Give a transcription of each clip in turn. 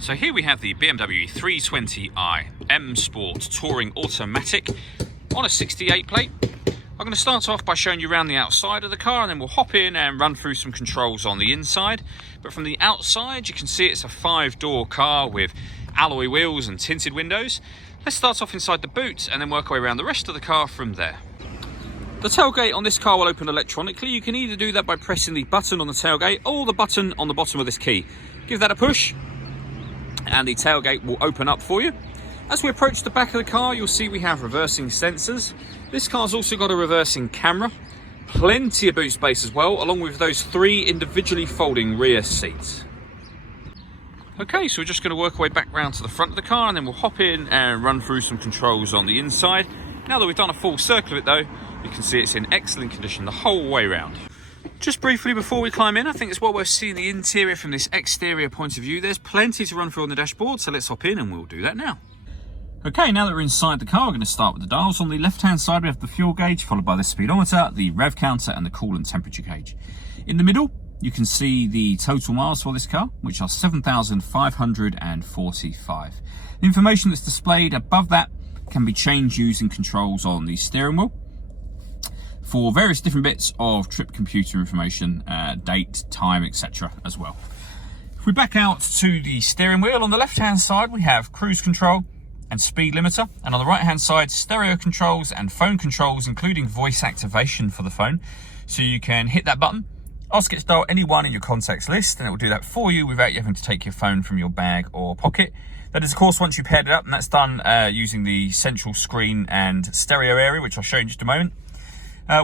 So here we have the BMW 320i M Sport Touring Automatic on a 68 plate. I'm going to start off by showing you around the outside of the car, and then we'll hop in and run through some controls on the inside. But from the outside you can see it's a 5-door car with alloy wheels and tinted windows. Let's start off inside the boot and then work our way around the rest of the car from there. The tailgate on this car will open electronically. You can either do that by pressing the button on the tailgate or the button on the bottom of this key. Give that a push and the tailgate will open up for you. As we approach the back of the car, you'll see we have reversing sensors. This car's also got a reversing camera, plenty of boot space as well, along with those 3 individually folding rear seats. Okay, so we're just going to work our way back round to the front of the car and then we'll hop in and run through some controls on the inside. Now that we've done a full circle of it though, you can see it's in excellent condition the whole way round. Just briefly before we climb in, I think it's well worth seeing the interior from this exterior point of view. There's plenty to run through on the dashboard, so let's hop in and we'll do that now. Okay, now that we're inside the car, we're going to start with the dials. On the left-hand side, we have the fuel gauge, followed by the speedometer, the rev counter, and the coolant temperature gauge. In the middle, you can see the total miles for this car, which are 7,545. The information that's displayed above that can be changed using controls on the steering wheel for various different bits of trip computer information, date, time, etc. as well. If we back out to the steering wheel, on the left-hand side, we have cruise control and speed limiter, and on the right hand side, stereo controls and phone controls, including voice activation for the phone. So you can hit that button, ask it to dial anyone in your contacts list, and it will do that for you without you having to take your phone from your bag or pocket. That is, of course, once you've paired it up, and that's done using the central screen and stereo area, which I'll show you in just a moment.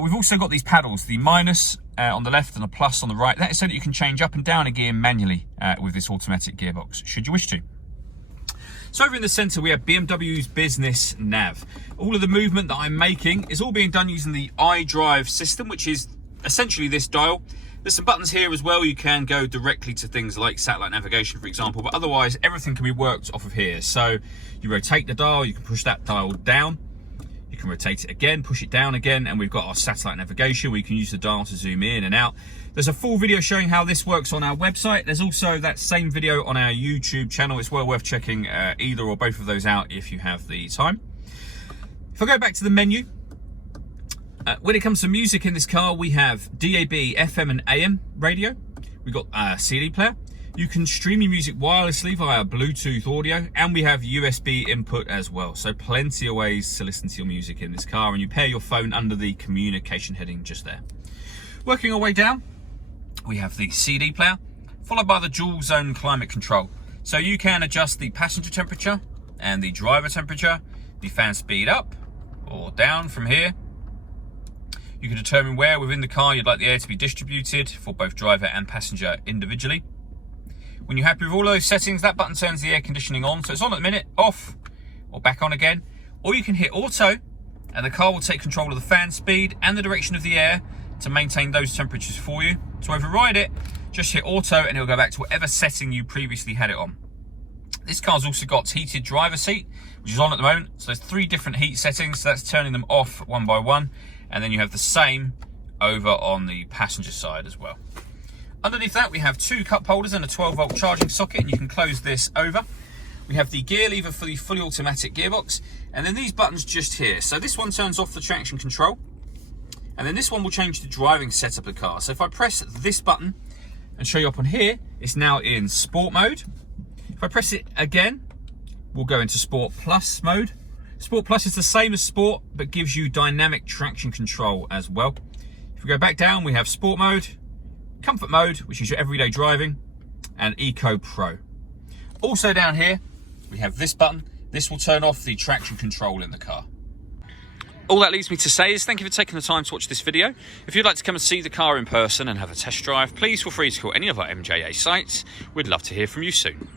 We've also got these paddles, the minus on the left and the plus on the right. That is so that you can change up and down a gear manually with this automatic gearbox, should you wish to. So over in the centre we have BMW's business nav. All of the movement that I'm making is all being done using the iDrive system, which is essentially this dial. There's some buttons here as well. You can go directly to things like satellite navigation, for example, but otherwise everything can be worked off of here. So you rotate the dial, you can push that dial down, you can rotate it again, push it down again, and we've got our satellite navigation where you can use the dial to zoom in and out. There's a full video showing how this works on our website. There's also that same video on our YouTube channel. It's well worth checking either or both of those out if you have the time. If I go back to the menu, when it comes to music in this car, we have DAB, FM and AM radio. We've got a CD player. You can stream your music wirelessly via Bluetooth audio, and we have USB input as well. So plenty of ways to listen to your music in this car, and you pair your phone under the communication heading just there. Working our way down, we have the CD player, followed by the dual zone climate control. So you can adjust the passenger temperature and the driver temperature, the fan speed up or down from here. You can determine where within the car you'd like the air to be distributed for both driver and passenger individually. When you're happy with all those settings, that button turns the air conditioning on. So it's on at the minute, off, or back on again. Or you can hit auto, and the car will take control of the fan speed and the direction of the air to maintain those temperatures for you. To override it, just hit auto and it'll go back to whatever setting you previously had it on. This car's also got heated driver seat, which is on at the moment. So there's 3 different heat settings, so that's turning them off one by one. And then you have the same over on the passenger side as well. Underneath that, we have 2 cup holders and a 12-volt charging socket, and you can close this over. We have the gear lever for the fully automatic gearbox, and then these buttons just here. So this one turns off the traction control, and then this one will change the driving setup of the car. So if I press this button and show you up on here, it's now in Sport mode. If I press it again, we'll go into Sport Plus mode. Sport Plus is the same as Sport, but gives you dynamic traction control as well. If we go back down, we have Sport mode, Comfort mode, which is your everyday driving, and Eco Pro. Also down here, we have this button. This will turn off the traction control in the car. All that leaves me to say is thank you for taking the time to watch this video. If you'd like to come and see the car in person and have a test drive, please feel free to call any of our MJA sites. We'd love to hear from you soon.